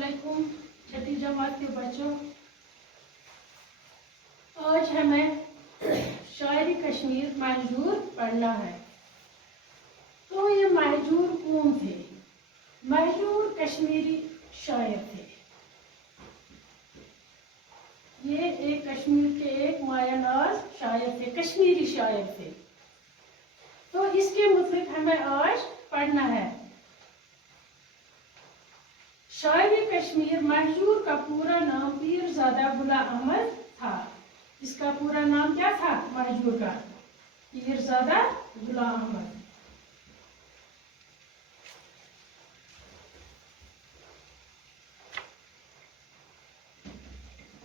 अस्सलामुअलैकुम छठी जमात के बच्चों। आज हमें शायरी कश्मीर महजूर पढ़ना है। तो ये महजूर कौन थे? महजूर कश्मीरी शायर थे। ये एक कश्मीर के एक मायानाज शायर थे, कश्मीरी शायर थे। तो इसके मुताबिक हमें आज पढ़ना है। शायरी कश्मीर महजूर का पूरा नाम पीरजादा गुलाम अहमद था। इसका पूरा नाम क्या था? महजूर का पीरजादा गुलाम अहमद।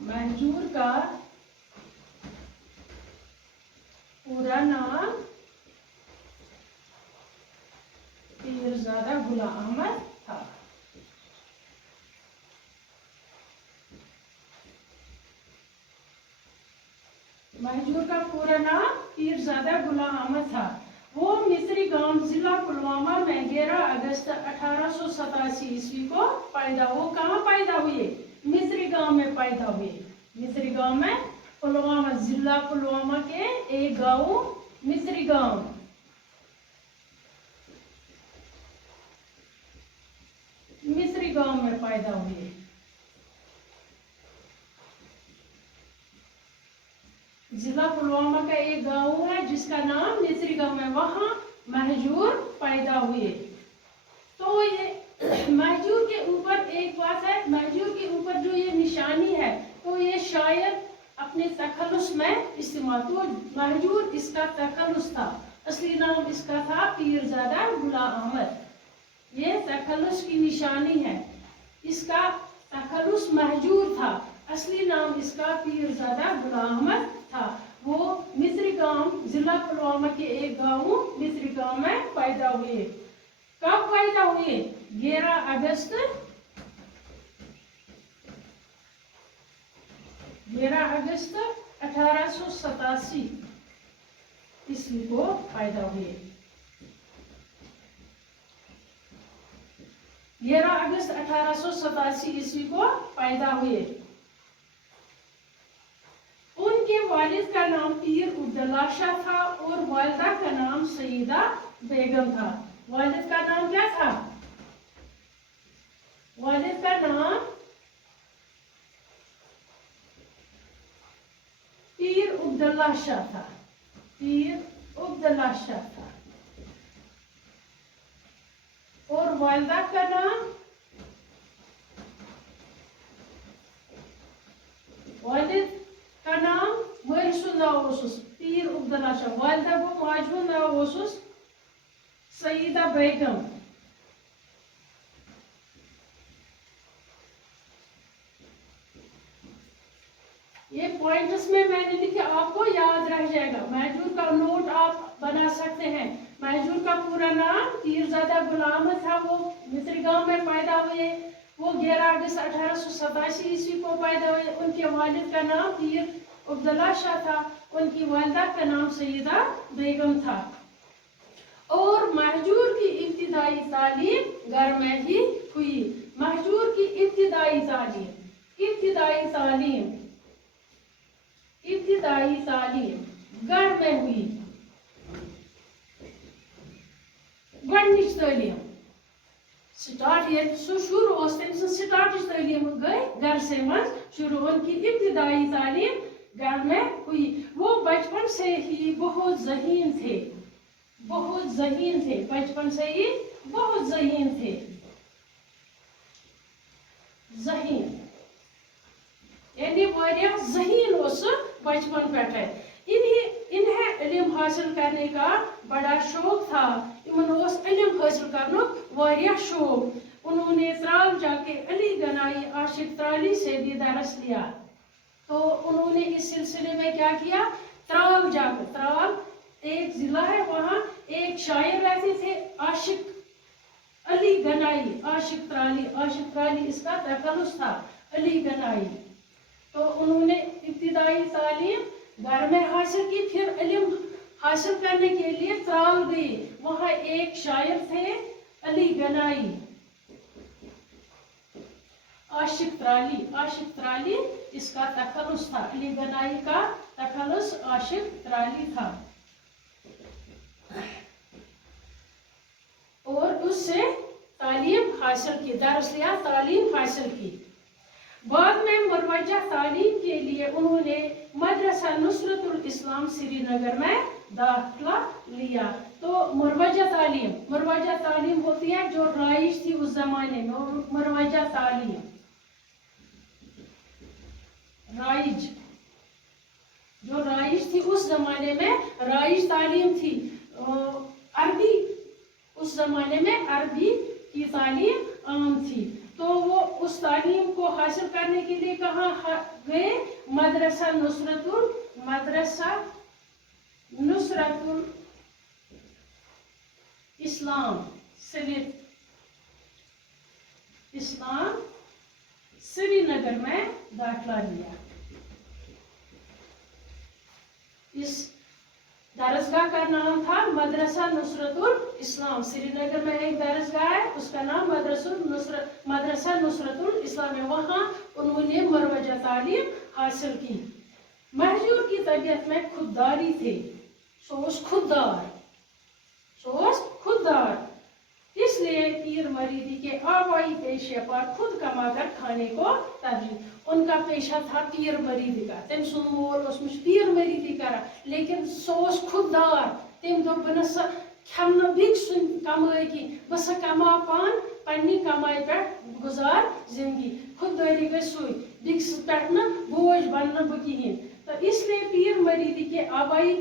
महजूर का पूरा नाम पीरजादा गुलाम अहमद था। महजूर का पूरा नाम पीरजादा गुलाम अहमद था। वो मिस्री गांव जिला पुलवामा में 11 अगस्त 1887 ईस्वी को पैदा। वो कहाँ पैदा हुए? मिस्री गांव में पैदा हुए। मिस्री गांव में, पुलवामा जिला पुलवामा के एक गांव मिस्री गांव। मिस्री गांव में पैदा हुए। जिला पुलवामा का एक गांव है जिसका नाम मिस्री गांव है, वहां महजूर पैदा हुए। तो ये महजूर के ऊपर एक बात है, महजूर के ऊपर जो ये निशानी है तो ये शायर अपने तखल्लुस में इस्तेमाल। तो महजूर इसका तखल्लुस था, असली नाम इसका था पीरजादा गुलाम अहमद। ये तखल्लुस की निशानी है, इसका तखल्लुस महजूर था, असली नाम इसका पीरजादा गुलाम अहमद था। वो मिस्री गांव जिला पुलवामा के एक गांव मिस्री गांव में पैदा हुए। कब पैदा हुए? 11 अगस्त 1887 ईस्वी को पैदा हुए। 11 अगस्त 1887 ईस्वी को पैदा हुए। उनके वालिद का नाम पीर उब्दुल्ला शाह था और वालिदा का नाम सईदा बेगम था। वालिद का नाम क्या था? वालिद का नाम पीर उब्दुल्ला शाह था। पीर उब्दुल्ला शाह था। और वालिदा का नाम, वालिद का नाम मरिसुल नाव ओसुस पीर उब्दुल्ला शाह। वालिदा को माजू नाव ओसुस सईदा बेगम। ये पॉइंट्स में मैंने लिखे, आपको याद रह जाएगा। महजूर का नोट आप बना सकते हैं। महजूर का पूरा नाम पीरजादा गुलाम था। वो मिस्री गांव में पैदा हुए। वो 11 अगस्त 1887 ईस्वी को पैदा हुए। उनके वालिद का नाम पीर उब्दुल्ला शाह था। उनकी वालिदा का नाम सईदा बेगम था। और महजूर की इब्तिदाई तालीम घर में ही हुई। महजूर की इब्तिदाई तालीम घर में हुई। गणित तालीम स्टार्ट ये शुरू स्टार्ट तालीम गई घर से मज शुरू। उनकी इब्तिदाई तालीम घर में हुई। वो बचपन से ही बहुत ज़हीन थे, बहुत ज़हीन थे। बचपन से ही बहुत ज़हीन थे। ज़हीन यानी वारिया ज़हीन उस बचपन पे। इन्हें इल्म हासिल करने का बड़ा शौक था। इमन उस इल्म हासिल करने वारिया शौक। उन्होंने त्राल जाके अली गनाई आशिक त्राली से भी दरस लिया। तो उन्होंने इस सिलसिले में क्या किया? त्राल जाकर, त्राल एक जिला है, वहां एक शायर रहते थे आशिक अली गनाई। आशिक त्राली इसका तखल्लुस था, अली गनाई। तो उन्होंने इब्तिदाई तालीम घर में हासिल की, फिर इल्म हासिल करने के लिए त्राल गई। वहां एक शायर थे अली गनाई। आशिक त्राली इसका तखल्लुस था, अली गनाई का तखल्लुस आशिक त्राली था, और उससे तालीम हासिल की, दर्स लिया, तालीम हासिल की। बाद में मुरवजा तालीम के लिए उन्होंने मदरसा नुसरतुल इस्लाम श्रीनगर में दाखिला लिया। तो मुरवजा तालीम होती है जो राइज थी उस जमाने में, मुरवजा तालीम जो राइज थी उस जमाने में, राइज तालीम थी। अरबी उस जमाने में अरबी की तालीम आम थी, तो वो उस तालीम को हासिल करने के लिए कहाँ गए? मदरसा नुसरतुल इस्लाम श्रीनगर में दाखिला लिया। इस दरसगाह का नाम था मदरसा नुसरतुल इस्लाम। श्रीनगर में एक दरसगाह है, उसका नाम मदरसा नुसरतुल इस्लाम है। वहाँ उन्होंने मुरवजा तालीम हासिल की। महजूर की तबीयत में खुददारी थे, सोच खुददार, इसलिए पीर मरीदी के आबाई पेशे पर खुद कमाकर खाने को तरजीह। उनका पेशा था पीर मरीदी का, तम सुन मोल पीर मरीदी करा, लेकिन सोच खुददार, तम दोप बस खमन बिक सुन कमाई की, बस कमा पान पन्नी कमाई पे गुजार जिंदगी। खुददारी गई सुई बिक्स पे न बोझ बनना बकिन। तो इसलिए पीर मरीदी के आबाई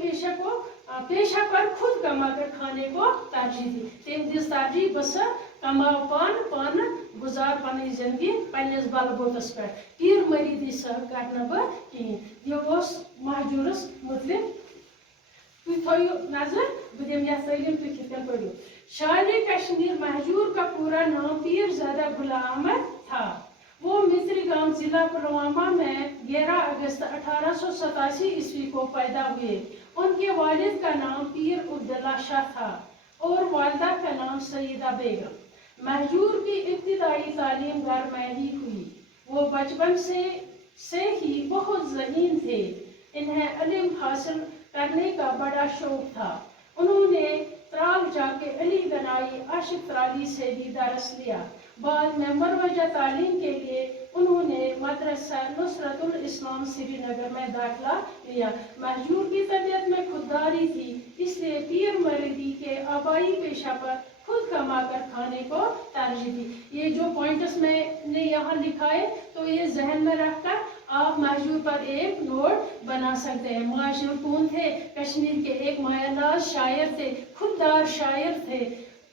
पेशा पर खुद कमाकर खाने को तरजीह दी। तम दिस तरजीह बस कमा पान गुजार पन जिंदगी पन्नस बलबोतस पे, पीर मरीदी सह कर बह कहें। यह महजूरस मुतलिक तुम थो नजर, बह दिम यह तालीम तुम कितन पढ़ो। शायर कश्मीर महजूर का पूरा नाम पीरजादा गुलाम अहमद था। वो मिस्री गांव जिला पुलवामा में 11 अगस्त 1887 ईस्वी को पैदा हुए। उनके वालिद का नाम पीर उब्दुल्ला शाह था और वालिदा का नाम सईदा बेगम। महजूर की इब्तिदाई तालीम घर में ही हुई। वो बचपन से ही बहुत ज़हीन थे। इन्हें इल्म हासिल करने का बड़ा शौक था। उन्होंने त्राल जाके अली गनाई आशिक त्राली से भी दरस लिया। बाद में मुरवजा तालीम के लिए उन्होंने मदरसा नुसरतुल इस्लाम श्रीनगर में दाखिला लिया। महजूर की तबीयत में खुददारी थी, इसलिए पीर मरीदी के आबाई पेशा पर खुद कमाकर खाने को तरजीह दी। ये जो पॉइंट्स मैंने यहाँ लिखा है, तो ये जहन में रखकर आप महजूर पर एक नोट बना सकते हैं। महजूर कौन थे? कश्मीर के एक मायानाज शायर थे, खुददार शायर थे।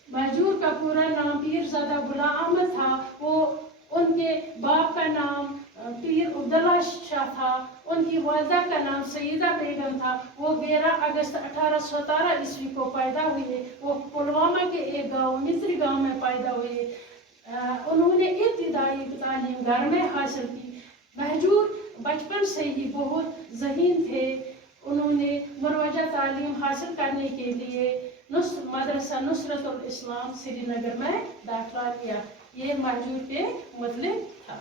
महजूर का पूरा नाम पीरजादा गुलाम अहमद था। वो उनके बाप का नाम पीर उब्दुल्ला शाह था। उनकी वालिदा का नाम सईदा बेगम था। वो 11 अगस्त 1817 ईस्वी को पैदा हुए। वो पुलवामा के एक गांव मिस्री गांव में पैदा हुए। उन्होंने इब्तिदाई तालीम घर में हासिल की। महजूर बचपन से ही बहुत ज़हीन थे। उन्होंने मुरवजा तालीम हासिल करने के लिए मदरसा नुसरतुल इस्लाम श्रीनगर में दाखिला लिया। ये महजूर के मतलब था।